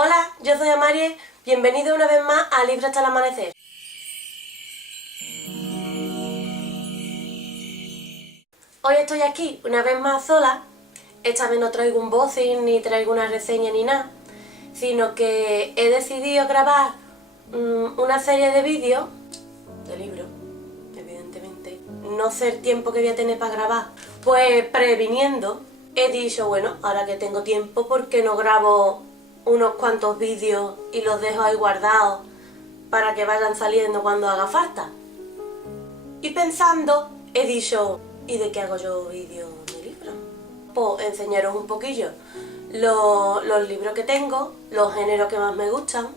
Hola, yo soy Amarie, bienvenido una vez más a Libro hasta el amanecer. Hoy estoy aquí una vez más sola, esta vez no traigo un voicing ni traigo una reseña ni nada, sino que he decidido grabar una serie de vídeos, de libros, evidentemente. No sé el tiempo que voy a tener para grabar, pues previniendo, he dicho, bueno, ahora que tengo tiempo, ¿por qué no grabo unos cuantos vídeos y los dejo ahí guardados para que vayan saliendo cuando haga falta? Y pensando, he dicho, ¿y de qué hago yo vídeos de libros? Pues enseñaros un poquillo los libros que tengo, los géneros que más me gustan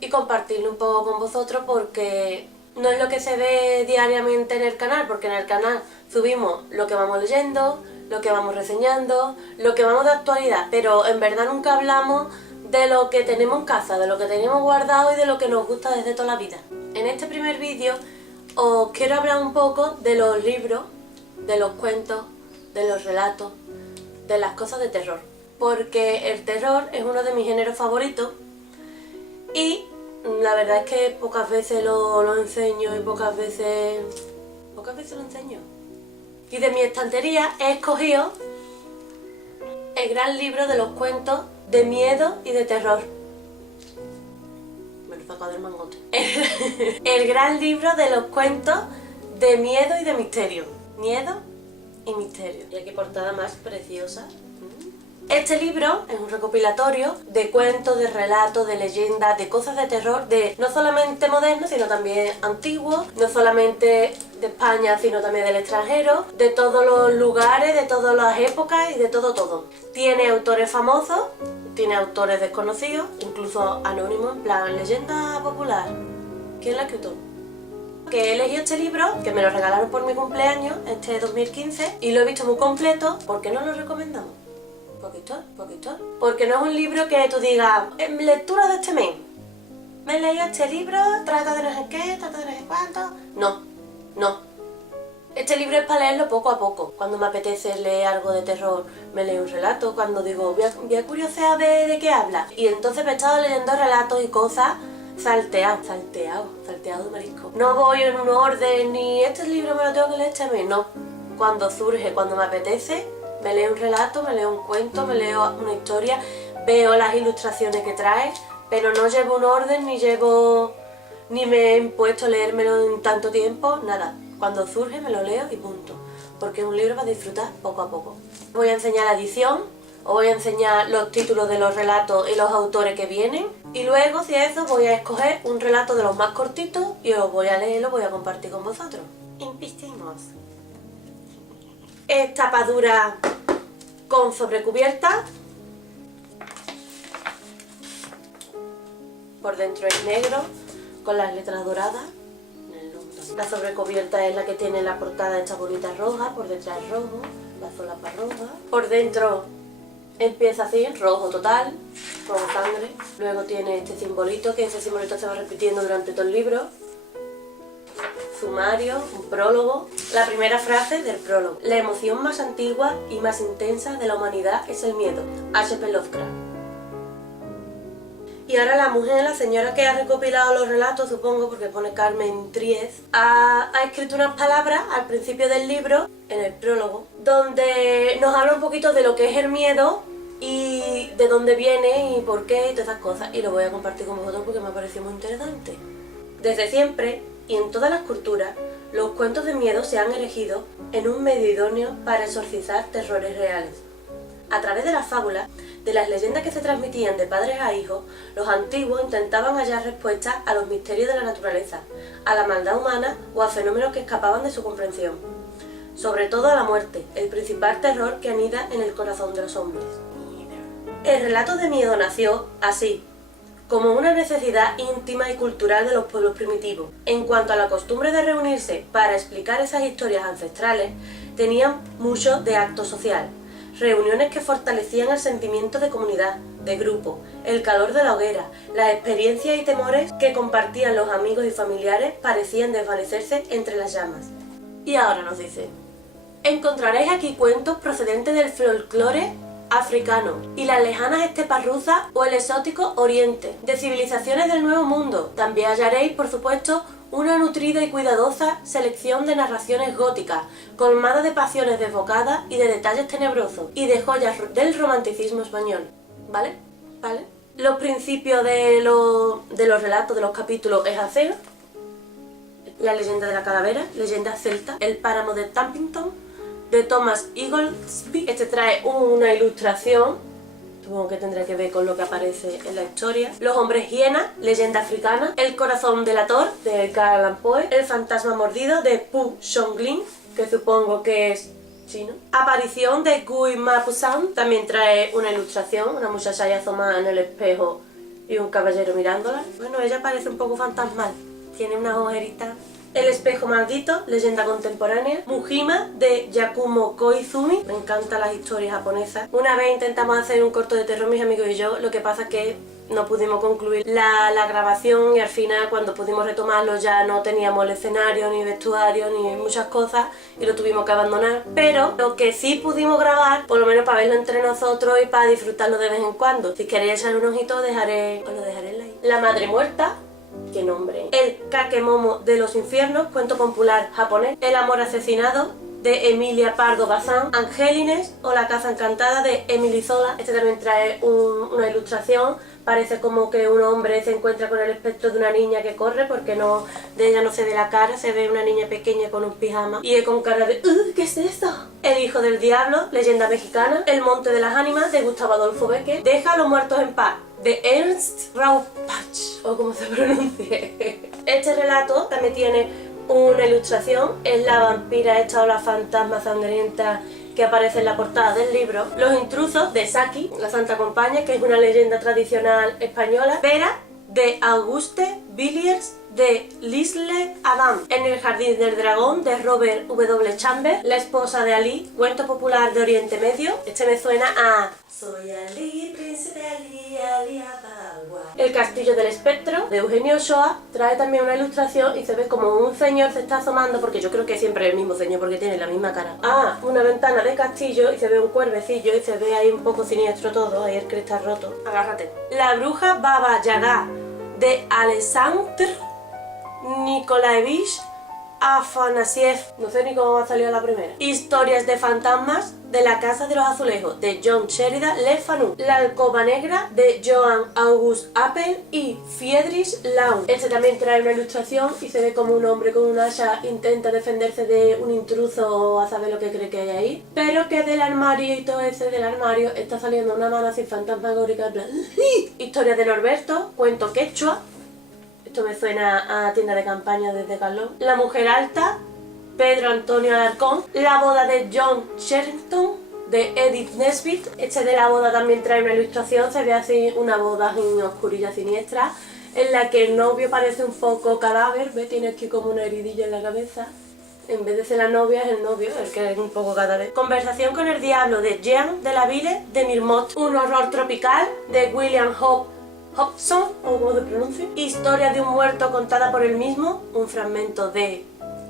y compartirlo un poco con vosotros, porque no es lo que se ve diariamente en el canal, porque en el canal subimos lo que vamos leyendo, lo que vamos reseñando, lo que vamos de actualidad, pero en verdad nunca hablamos de lo que tenemos en casa, de lo que tenemos guardado y de lo que nos gusta desde toda la vida. En este primer vídeo os quiero hablar un poco de los libros, de los cuentos, de los relatos, de las cosas de terror. Porque el terror es uno de mis géneros favoritos y la verdad es que pocas veces lo enseño y pocas veces lo enseño. Y de mi estantería he escogido el gran libro de los cuentos de miedo y de terror. Me lo saco del mangote. El gran libro de los cuentos de miedo y de misterio. Miedo y misterio. Y qué portada más preciosa. Este libro es un recopilatorio de cuentos, de relatos, de leyendas, de cosas de terror, de no solamente modernos, sino también antiguos, no solamente de España, sino también del extranjero, de todos los lugares, de todas las épocas y de todo. Tiene autores famosos, tiene autores desconocidos, incluso anónimos, en plan leyenda popular. ¿Quién lo ha escrito? Que he elegido este libro, que me lo regalaron por mi cumpleaños, este 2015, y lo he visto muy completo. ¿Por qué no lo recomendamos? Poquito. Porque no es un libro que tú digas, lectura de este mes. Me he leído este libro, trata de no sé qué, trata de no sé cuánto. No. Este libro es para leerlo poco a poco. Cuando me apetece leer algo de terror, me leo un relato. Cuando digo, voy a curiosear a ver de qué habla. Y entonces me he estado leyendo relatos y cosas salteado de marisco. No voy en un orden, ni este libro me lo tengo que leer este mes. No. Cuando surge, cuando me apetece, me leo un relato, me leo un cuento, me leo una historia, veo las ilustraciones que trae, pero no llevo un orden, ni me he impuesto a leérmelo en tanto tiempo, nada. Cuando surge me lo leo y punto, porque es un libro para disfrutar poco a poco. Voy a enseñar la edición, os voy a enseñar los títulos de los relatos y los autores que vienen, y luego, si es eso, voy a escoger un relato de los más cortitos y os voy a leer y lo voy a compartir con vosotros. Empecemos. Es tapadura con sobrecubierta. Por dentro es negro, con las letras doradas. La sobrecubierta es la que tiene la portada esta bonita roja, por detrás es rojo, la solapa roja. Por dentro empieza así, rojo total, rojo sangre. Luego tiene este simbolito, que ese simbolito se va repitiendo durante todo el libro. Sumario, un prólogo. La primera frase del prólogo. La emoción más antigua y más intensa de la humanidad es el miedo. H.P. Lovecraft. Y ahora la mujer, la señora que ha recopilado los relatos, supongo, porque pone Carmen Tries, ha escrito unas palabras al principio del libro, en el prólogo, donde nos habla un poquito de lo que es el miedo y de dónde viene y por qué y todas esas cosas. Y lo voy a compartir con vosotros porque me ha parecido muy interesante. Desde siempre, y en todas las culturas, los cuentos de miedo se han erigido en un medio idóneo para exorcizar terrores reales. A través de las fábulas, de las leyendas que se transmitían de padres a hijos, los antiguos intentaban hallar respuestas a los misterios de la naturaleza, a la maldad humana o a fenómenos que escapaban de su comprensión. Sobre todo a la muerte, el principal terror que anida en el corazón de los hombres. El relato de miedo nació así, como una necesidad íntima y cultural de los pueblos primitivos. En cuanto a la costumbre de reunirse para explicar esas historias ancestrales, tenían mucho de acto social, reuniones que fortalecían el sentimiento de comunidad, de grupo, el calor de la hoguera, las experiencias y temores que compartían los amigos y familiares parecían desvanecerse entre las llamas. Y ahora nos dice: encontraréis aquí cuentos procedentes del folclore africano, y las lejanas estepas rusas o el exótico oriente. De civilizaciones del Nuevo Mundo también hallaréis, por supuesto, una nutrida y cuidadosa selección de narraciones góticas, colmada de pasiones desbocadas y de detalles tenebrosos, y de joyas del romanticismo español. ¿Vale? ¿Vale? Los principios de los relatos, de los capítulos, es Aceo, la leyenda de la calavera, leyenda celta, el páramo de Tampington, de Thomas Igolsby. Este trae una ilustración, supongo que tendrá que ver con lo que aparece en la historia. Los hombres hiena, leyenda africana. El corazón delator, de Edgar Allan Poe. El fantasma mordido, de Pu Shonglin, que supongo que es chino. Aparición de Gui Mapusang, también trae una ilustración, una muchacha ahí asomada en el espejo y un caballero mirándola. Bueno, ella parece un poco fantasmal, tiene unas ojeritas. El espejo maldito, leyenda contemporánea. Mujima, de Yakumo Koizumi. Me encantan las historias japonesas. Una vez intentamos hacer un corto de terror, mis amigos y yo, lo que pasa es que no pudimos concluir la grabación y al final, cuando pudimos retomarlo, ya no teníamos el escenario, ni vestuario, ni muchas cosas y lo tuvimos que abandonar. Pero lo que sí pudimos grabar, por lo menos para verlo entre nosotros y para disfrutarlo de vez en cuando. Si queréis echar un ojito, os lo dejaré en like. La madre muerta. ¿Qué nombre? El Kakemomo de los infiernos, cuento popular japonés. El amor asesinado, de Emilia Pardo Bazán. Angelines o la caza encantada, de Emily Zola. Este también trae una ilustración. Parece como que un hombre se encuentra con el espectro de una niña que corre, porque de ella no se ve la cara, se ve una niña pequeña con un pijama y con cara de ¿qué es esto? El hijo del diablo, leyenda mexicana. El monte de las ánimas, de Gustavo Adolfo Bécquer. Deja a los muertos en paz, de Ernst Rauppach, o como se pronuncie. Este relato también tiene una ilustración, es la vampira esta o la fantasma sangrienta que aparece en la portada del libro. Los intrusos, de Saki, la Santa Compaña, que es una leyenda tradicional española. Vera, de Auguste Villiers, de Lisle Adam. En el jardín del dragón, de Robert W. Chambers. La esposa de Ali, cuento popular de Oriente Medio. Este me suena a Soy Ali, príncipe Ali, Ali Abagua. El castillo del espectro, de Eugenio Ochoa, trae también una ilustración y se ve como un señor se está asomando, porque yo creo que siempre es el mismo señor porque tiene la misma cara. Una ventana de castillo y se ve un cuervecillo y se ve ahí un poco siniestro todo, ahí el cristal roto. Agárrate. La bruja Baba Yaga, de Alexandr Nikolaevich Afanasiev. No sé ni cómo va a salir la primera. Historias de fantasmas, de la Casa de los Azulejos, de John Sheridan Le Fanu. La alcoba negra, de Johann August Appel y Friedrich Laun. Este también trae una ilustración y se ve como un hombre con un hacha intenta defenderse de un intruso o a saber lo que cree que hay ahí, pero que del armario ese del armario está saliendo una mano así fantasmagórica en plan Historia de Norberto, cuento quechua. Esto me suena a tienda de campaña desde Carlón. La mujer alta, Pedro Antonio Alarcón. La boda de John Sherrington, de Edith Nesbit. Este de la boda también trae una ilustración. Se ve así una boda en oscurilla siniestra, en la que el novio parece un poco cadáver. ¿Ve? Tiene aquí como una heridilla en la cabeza. En vez de ser la novia, es el novio, el que es un poco cadáver. Conversación con el diablo, de Jean de la Ville, de Mirmont. Un horror tropical, de William Hobson, o como se pronuncia. Historia de un muerto contada por él mismo, un fragmento de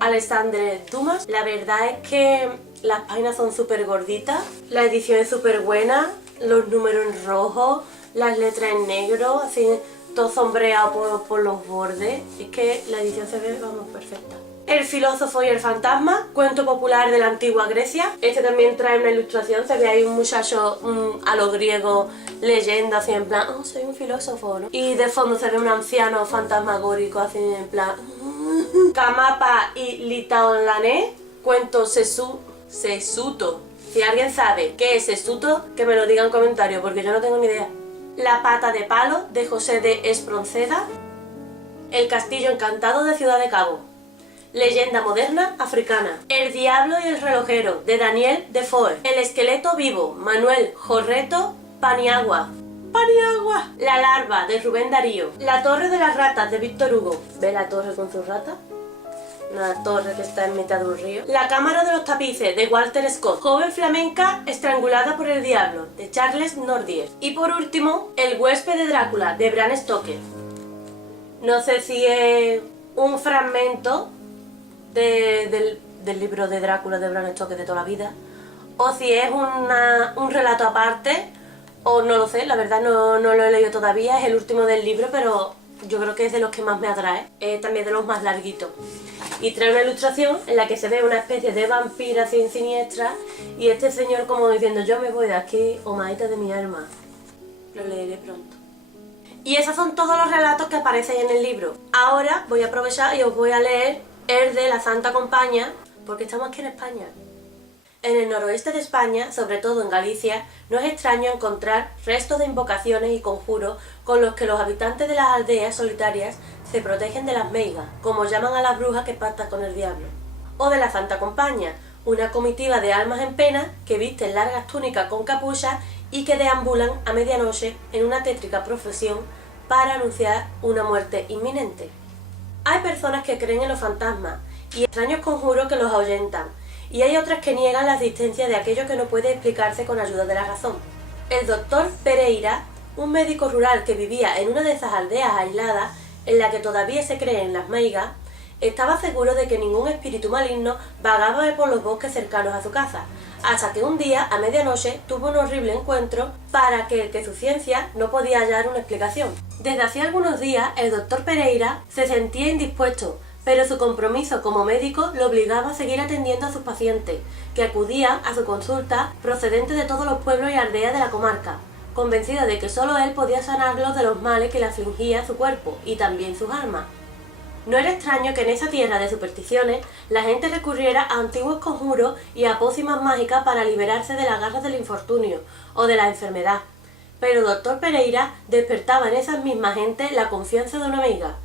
Alexandre Dumas. La verdad es que las páginas son súper gorditas, la edición es súper buena, los números en rojo, las letras en negro, así todo sombreado por los bordes. Es que la edición se ve, vamos, perfecta. El filósofo y el fantasma, cuento popular de la antigua Grecia. Este también trae una ilustración, se ve ahí un muchacho a lo griego, leyenda, así en plan, soy un filósofo, ¿no? Y de fondo se ve un anciano fantasmagórico, así en plan Kamapa y Litaolané, cuento Sesuto. Si alguien sabe qué es Sesuto, que me lo diga en comentarios, porque yo no tengo ni idea. La pata de palo, de José de Espronceda. El castillo encantado, de Ciudad de Cabo. Leyenda moderna africana. El diablo y el relojero, de Daniel Defoe. El esqueleto vivo, Manuel Jorreto Paniagua. La larva, de Rubén Darío. La torre de las ratas, de Víctor Hugo. ¿Ve la torre con sus ratas? Una torre que está en mitad de un río. La cámara de los tapices, de Walter Scott. Joven flamenca estrangulada por el diablo, de Charles Nordier's. Y por último, El huésped de Drácula, de Bram Stoker. No sé si es un fragmento del libro de Drácula de Bram Stoker de toda la vida, o si es un relato aparte, o no lo sé, la verdad no lo he leído todavía, es el último del libro, pero yo creo que es de los que más me atrae, también de los más larguitos. Y trae una ilustración en la que se ve una especie de vampira así siniestra y este señor como diciendo yo me voy de aquí, o maíta de mi alma. Lo leeré pronto. Y esos son todos los relatos que aparecen en el libro. Ahora voy a aprovechar y os voy a leer el de la Santa Compaña, porque estamos aquí en España. En el noroeste de España, sobre todo en Galicia, no es extraño encontrar restos de invocaciones y conjuros con los que los habitantes de las aldeas solitarias se protegen de las meigas, como llaman a las brujas que pactan con el diablo. O de la Santa Compaña, una comitiva de almas en pena que visten largas túnicas con capucha y que deambulan a medianoche en una tétrica procesión para anunciar una muerte inminente. Hay personas que creen en los fantasmas y extraños conjuros que los ahuyentan, y hay otras que niegan la existencia de aquello que no puede explicarse con ayuda de la razón. El doctor Pereira, un médico rural que vivía en una de esas aldeas aisladas en la que todavía se cree en las meigas, estaba seguro de que ningún espíritu maligno vagaba por los bosques cercanos a su casa, hasta que un día, a medianoche, tuvo un horrible encuentro para que su ciencia no podía hallar una explicación. Desde hacía algunos días, el doctor Pereira se sentía indispuesto, pero su compromiso como médico lo obligaba a seguir atendiendo a sus pacientes, que acudían a su consulta procedentes de todos los pueblos y aldeas de la comarca, convencido de que solo él podía sanarlos de los males que le afligía su cuerpo y también sus almas. No era extraño que en esa tierra de supersticiones la gente recurriera a antiguos conjuros y a pócimas mágicas para liberarse de las garras del infortunio o de la enfermedad, pero el doctor Pereira despertaba en esas mismas gentes la confianza de una amiga,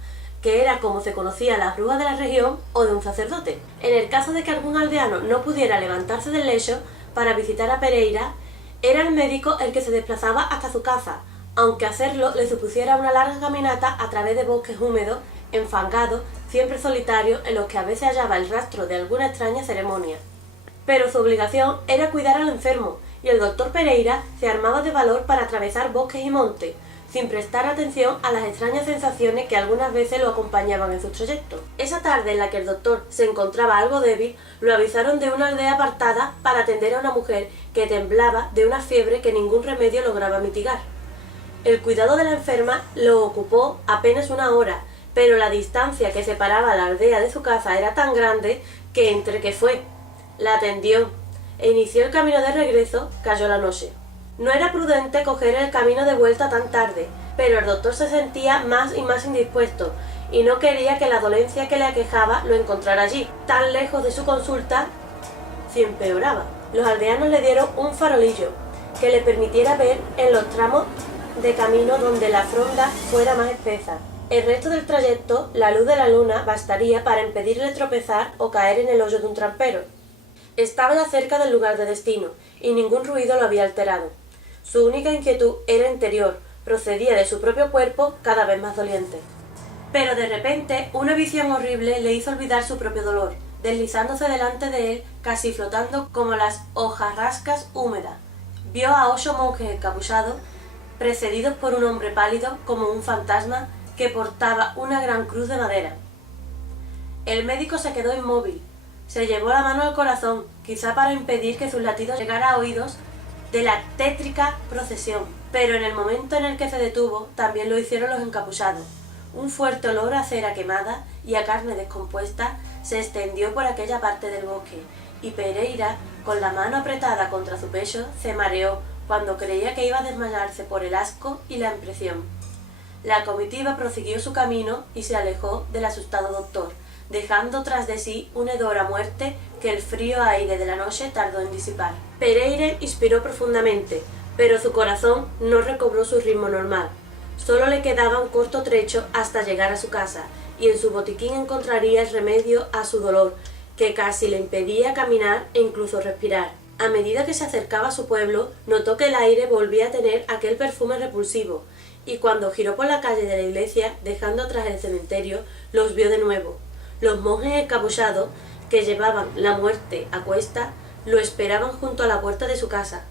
que era como se conocía a las brujas de la región o de un sacerdote. En el caso de que algún aldeano no pudiera levantarse del lecho para visitar a Pereira, era el médico el que se desplazaba hasta su casa, aunque hacerlo le supusiera una larga caminata a través de bosques húmedos, enfangados, siempre solitarios, en los que a veces hallaba el rastro de alguna extraña ceremonia. Pero su obligación era cuidar al enfermo, y el doctor Pereira se armaba de valor para atravesar bosques y montes, sin prestar atención a las extrañas sensaciones que algunas veces lo acompañaban en sus trayectos. Esa tarde en la que el doctor se encontraba algo débil, lo avisaron de una aldea apartada para atender a una mujer que temblaba de una fiebre que ningún remedio lograba mitigar. El cuidado de la enferma lo ocupó apenas una hora, pero la distancia que separaba a la aldea de su casa era tan grande que entre que fue, la atendió e inició el camino de regreso, cayó la noche. No era prudente coger el camino de vuelta tan tarde, pero el doctor se sentía más y más indispuesto y no quería que la dolencia que le aquejaba lo encontrara allí. Tan lejos de su consulta, se empeoraba. Los aldeanos le dieron un farolillo que le permitiera ver en los tramos de camino donde la fronda fuera más espesa. El resto del trayecto, la luz de la luna bastaría para impedirle tropezar o caer en el hoyo de un trampero. Estaba ya cerca del lugar de destino y ningún ruido lo había alterado. Su única inquietud era interior, procedía de su propio cuerpo cada vez más doliente. Pero de repente una visión horrible le hizo olvidar su propio dolor, deslizándose delante de él, casi flotando como las hojarascas húmedas. Vio a 8 monjes encapuchados, precedidos por un hombre pálido como un fantasma que portaba una gran cruz de madera. El médico se quedó inmóvil, se llevó la mano al corazón, quizá para impedir que sus latidos llegaran a oídos de la tétrica procesión, pero en el momento en el que se detuvo también lo hicieron los encapuchados. Un fuerte olor a cera quemada y a carne descompuesta se extendió por aquella parte del bosque, y Pereira, con la mano apretada contra su pecho, se mareó cuando creía que iba a desmayarse por el asco y la impresión. La comitiva prosiguió su camino y se alejó del asustado doctor, dejando tras de sí un hedor a muerte que el frío aire de la noche tardó en disipar. Pereira inspiró profundamente, pero su corazón no recobró su ritmo normal. Solo le quedaba un corto trecho hasta llegar a su casa, y en su botiquín encontraría el remedio a su dolor, que casi le impedía caminar e incluso respirar. A medida que se acercaba a su pueblo, notó que el aire volvía a tener aquel perfume repulsivo, y cuando giró por la calle de la iglesia, dejando atrás el cementerio, los vio de nuevo. Los monjes encapuchados, que llevaban la muerte a cuesta, lo esperaban junto a la puerta de su casa.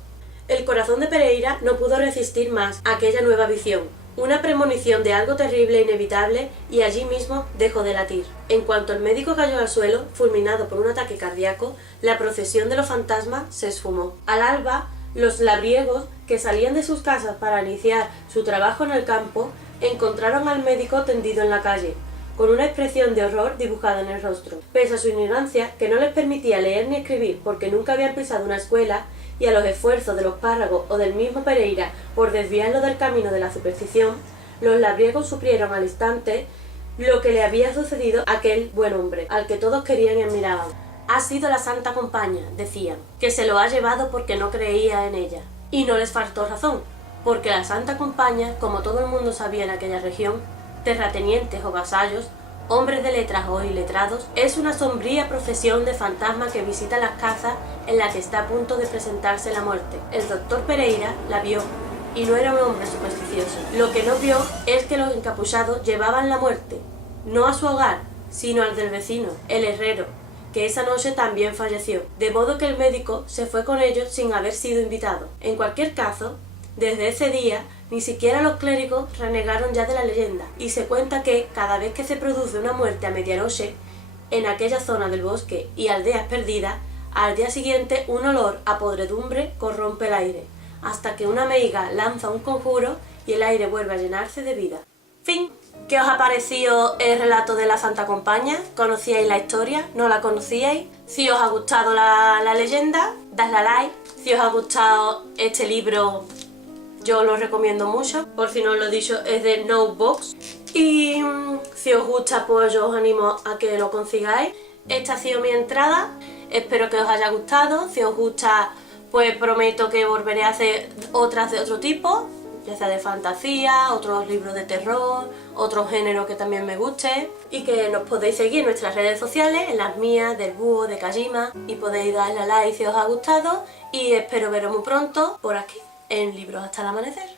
El corazón de Pereira no pudo resistir más a aquella nueva visión. una premonición de algo terrible e inevitable, y allí mismo dejó de latir. En cuanto el médico cayó al suelo, fulminado por un ataque cardíaco, la procesión de los fantasmas se esfumó. Al alba, los labriegos, que salían de sus casas para iniciar su trabajo en el campo, encontraron al médico tendido en la calle, con una expresión de horror dibujada en el rostro. Pese a su ignorancia, que no les permitía leer ni escribir porque nunca habían pisado una escuela, y a los esfuerzos de los párragos o del mismo Pereira por desviarlo del camino de la superstición, los labriegos supieron al instante lo que le había sucedido a aquel buen hombre, al que todos querían y admiraban. Ha sido la Santa Compaña, decían, que se lo ha llevado porque no creía en ella. Y no les faltó razón, porque la Santa Compaña, como todo el mundo sabía en aquella región, terratenientes o vasallos, hombres de letras o iletrados, es una sombría procesión de fantasmas que visita las casas en las que está a punto de presentarse la muerte. El doctor Pereira la vio, y no era un hombre supersticioso. Lo que no vio es que los encapuchados llevaban la muerte, no a su hogar, sino al del vecino, el herrero, que esa noche también falleció, de modo que el médico se fue con ellos sin haber sido invitado. En cualquier caso, desde ese día, ni siquiera los clérigos renegaron ya de la leyenda, y se cuenta que, cada vez que se produce una muerte a medianoche, en aquella zona del bosque y aldeas perdidas, al día siguiente un olor a podredumbre corrompe el aire, hasta que una meiga lanza un conjuro y el aire vuelve a llenarse de vida. Fin. ¿Qué os ha parecido el relato de la Santa Compaña? ¿Conocíais la historia? ¿No la conocíais? Si os ha gustado la leyenda, dadle a like. Si os ha gustado este libro, yo lo recomiendo mucho. Por si no os lo he dicho, es de Notebox. Y si os gusta, pues yo os animo a que lo consigáis. Esta ha sido mi entrada. Espero que os haya gustado. Si os gusta, pues prometo que volveré a hacer otras de otro tipo, ya sea de fantasía, otros libros de terror, otro género que también me guste, y que nos podéis seguir en nuestras redes sociales, en las mías, del Búho, de Kajima, y podéis darle a like si os ha gustado, y espero veros muy pronto por aquí, en Libros hasta el amanecer.